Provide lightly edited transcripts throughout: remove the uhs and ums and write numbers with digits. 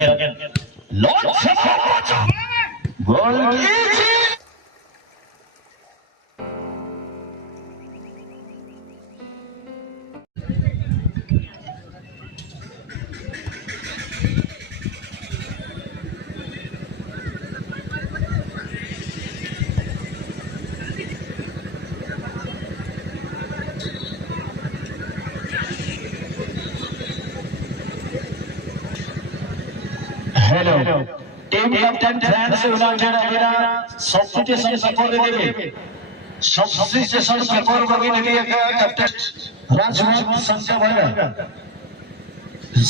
Lord Goal Hello. Team captain France United Arena substitution support देंगे. Substitution support बगैर दिए गया captain राजवंश संजय भाई.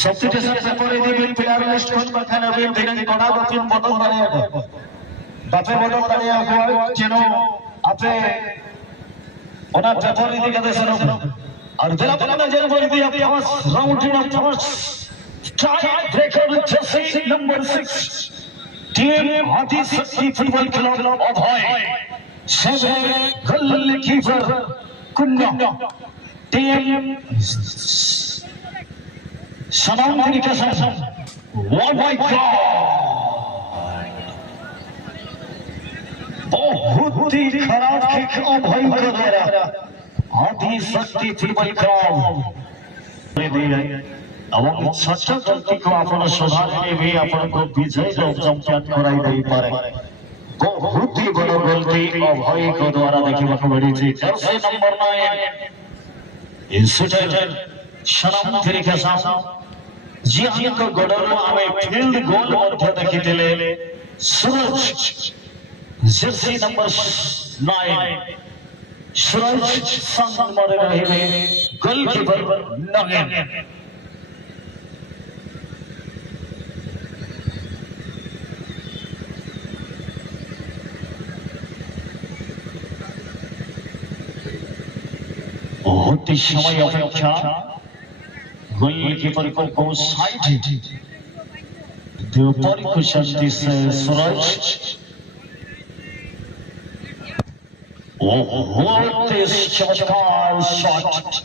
Substitution support देंगे player list कोच बखान अभी देंगे कोना बफिन बटन बनाया. बफे बटन बनाया हुआ चलो आपे ओना पेपर देंगे कैसे सर. और दिला बना जेल बोल दिया पास round in first. Tie breaker with jersey number 6. Team Adi Sakti Football Club of Hoy. Seven goalkeeper Kunna. Team Sanam Communication. Oh my God! बहुत ही खराब किक अभय को दे रहा. Adi Sakti Football Club. अब सच्चा गलती को अपन सुधारने भी अपन को विजय चैंपियन कराई दे पारे. बहुत ही बड़ा गलती अभय को द्वारा देखिबा को मिली थी. जर्सी नंबर 9 इंस्टिट्यूट शरम तरीके से जी को गोडर में हमें फील्ड गोल मध्य देखिथिले सूरज. जर्सी नंबर 9 सूरज संग मारे रहे गोलकीपर नगेन. बहुत ही समय अपेक्षा गोलकीपर को side the percussion this Suraj. What is चमत्कार shot.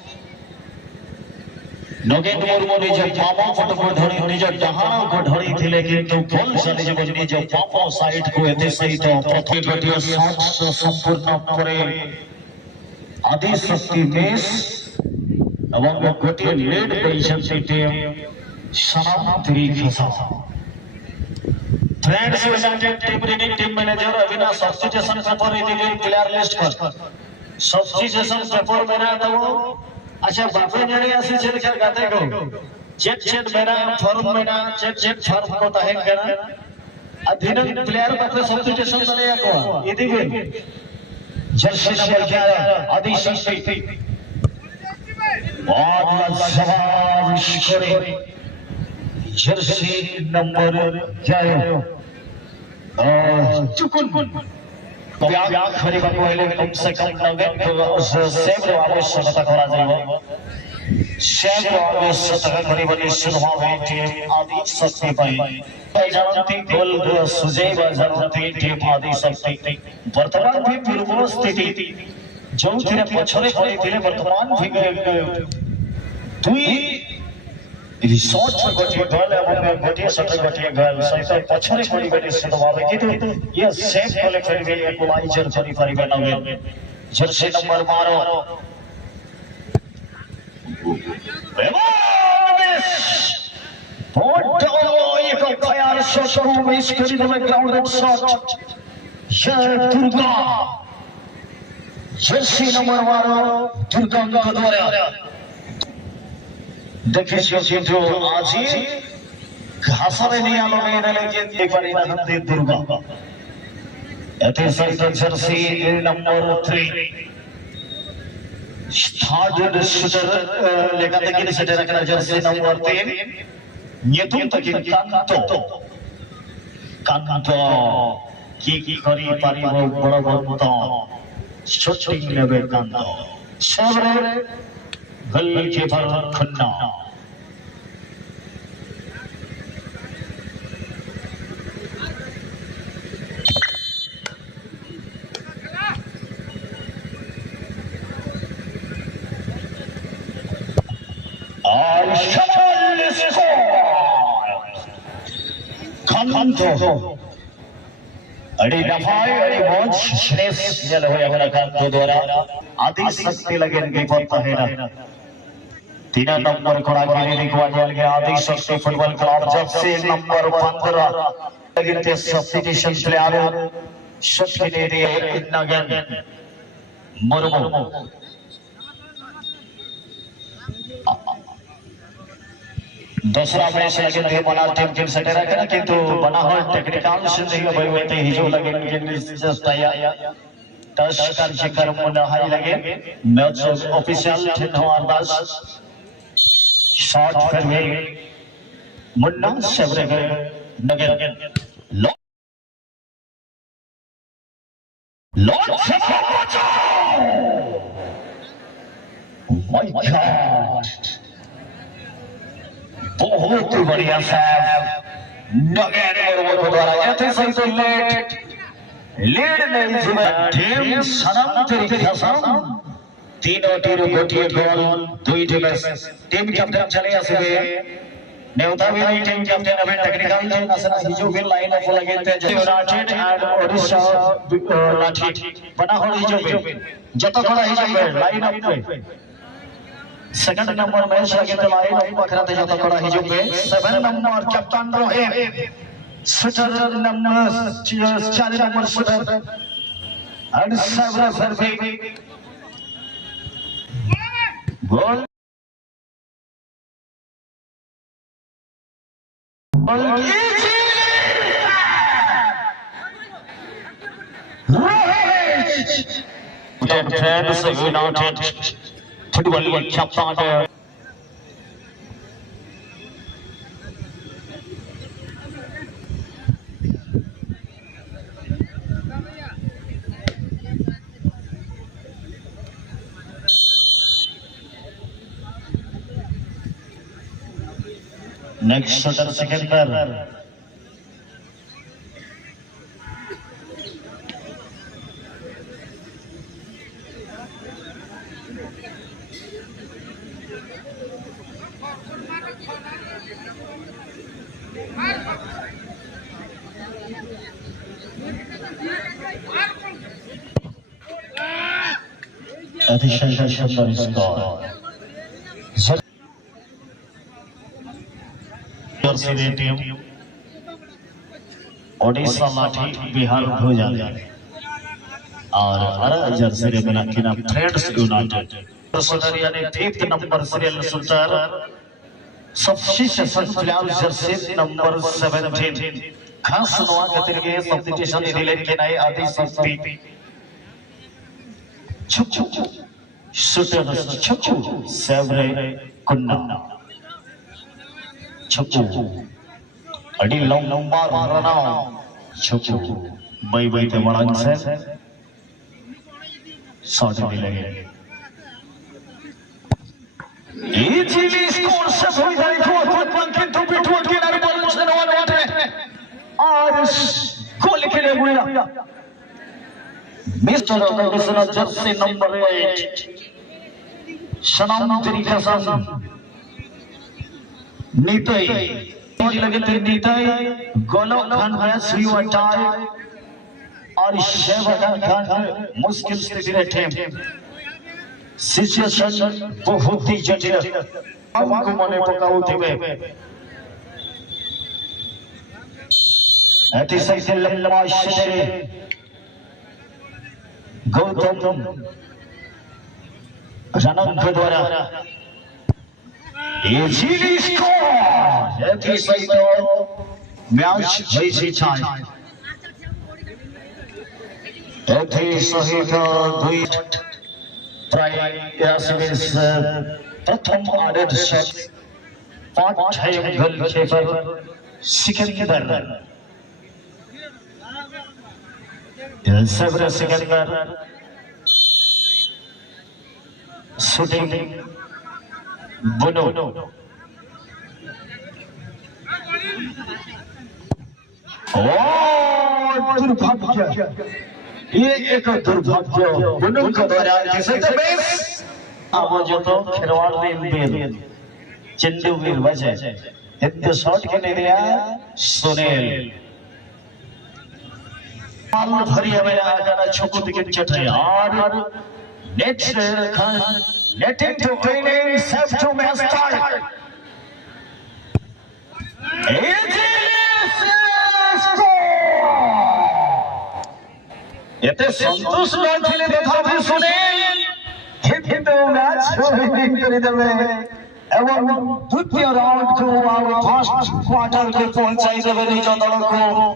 नगेन मुर्मू निज पापा फट को धरी निज डहाना को धरी थिले किंतु बॉल से निज बजनी जो पापा साइड को एते सहित प्रथम गतिय शॉट संपूर्ण करे आदि शक्ति मेस एवं गोटे लीड पोजीशन से टीम सनम त्रिखसा. Friends united team reading team manager Avinash substitution paper दे प्लेयर लिस्ट पर सब्स्टिट्यूशन पेपर बना दो. अच्छा बापे जाने आसी छे क्या गाते को चेक मेरा फॉर्म मेरा चेक फॉर्म को ताहे करा अधीन प्लेयर बापे सब्स्टिट्यूशन बने को यदि भी जर्सी नंबर 11 आदि शक्ति बहुत जवाब करे जर्सी नंबर 11 चुकुन व्याग खरीबा पहले कम से कम नगेन को सेव आवश्यकता करा जाइबो. सेव आवश्यकता खरीबा शुरुआत है टीम आदि शक्ति पाई जानती गोल सुजैब जानती टीम आदि शक्ति वर्तमान भी पूर्व स्थिति जो थिरे पछरे पड़े थिले वर्तमान भी दुई रिसोर्ट गोटे गोल एवं गोटे शट गोटे गोल सहित पछरे पड़ी गली सुनवावे किंतु ये सेफ गोल करिवे इक्वलाइजर करि परिबे नगे. जर्सी नंबर 12 बहुत एक फायर शॉट को मिस कर दिया ग्राउंड शॉट. ये दुर्गा जर्सी नंबर 12 दुर्गा का द्वारा देखिए जो आज घासरे नहीं आलो नहीं लेकिन एक बार इधर दुर्गा एते सहित जर्सी नंबर 3 थर्ड शूटर लेकर देखिए सेट रखना Jersey number 3 Nyetung tadi kanto ki kari pari bolo bonto shooting lebe kanto sabre goalkeeper Kunna. Kanto. Adi Nafai, Adi Moj, Shnes, Yellow American Dodora, Adi Sakti Lagan gave up the header. Tina number Koragani, Guayal, Adi Sakti Football Club, Jersey number 15. Again, the substitution player, Shakti Nagan, Moromo. दूसरा match लगे थे बना team team से डरा कर किंतु बना हो टेक्निकल से नहीं भाई वो तो हिजो लगे कि जस्ट आया टच कर चक्कर मुंडा हाई लगे मैच ऑफिशियल टीम हमारे पास शॉट फिर भी मुंडा सेवरे गए नगर लॉर्ड माय गॉड बहुत बढ़िया साहब नगर और वो द्वारा जाते सही तो लेट नहीं जुआ टीम सनम तेरी कसम तीनों टीरों को टीम गोल दुई टीम टीम कैप्टन चले आसुगे नेवता भी नहीं टीम कैप्टन अबे टेक्निकल टीम नसना हिजो भी लाइन अप लगे थे यूनाइटेड एंड ओडिशा लाठी बना हो हिजो भी जतो खड़ा हिजो पे लाइन अप पे सेकंड नंबर मैच लगे तो लाइन अप पकड़ा थे जतो खड़ा हिजो पे 7 नंबर कैप्टन रोहे shooter number 4 number shooter and Savera survey goal Friends of United Football Captain next shooter second player अतिशय सुंदर स्कोर जर्सी टीम ओडिशा लाठी बिहार भोजन और अरे जर्सी रे बना के नाम फ्रेंड्स यूनाइटेड शूटर यानी 5th number serial shooter substitute player jersey number 17 खास नवा के सब्स्टिट्यूशन रिलेट के नए आदि शक्ति छुचु शूटर छुचु सेवरे कुन्ना छुचु अड़ी लंबा रना छुचु बाई बाई ते मड़ंग से शॉट भी लगे इजीली स्कोर से थोड़ी देर को किंतु पिटवट के नारे बॉल से नवा है और गोल के लिए बुला मिस्टर ऑर्गेनाइजेशन जर्सी नंबर 8 सनम तेरी कसम नीतई लगे तेरी नीतई गोलो खान है श्री वटाई और शेवखान खान मुश्किल स्थिति में टीम सिचुएशन बहुत ही जटिल हमको मने पकाऊ थी में अतिशय से लंबा शरीर गौतम रनम के द्वारा इजीली स्कोर अतिशय तो मैच जीत छाई अतिशय तो दुई प्रथम आडेड शॉट पांच goalkeeper Sikandar severe Sikandar shooting बुनो दुर्भाग्य ये एक दुर्भाग्य बुनो के द्वारा किसे तो बेस अब जो तो खिलवाड़ में वीर चंदू वीर बचे हिंद शॉट के ले लिया सुनील माल भरी है मेरा आजाना छोकू दिखे चटे और next letting to winning set to match start এতে সন্তোষ নয় ছেলে তথাপি সুনীল কিন্তু ম্যাচ উইনিং করে দেবে এবং দ্বিতীয় রাউন্ড को और फर्स्ट क्वार्टर को पहुंचाई देवे निज दल को।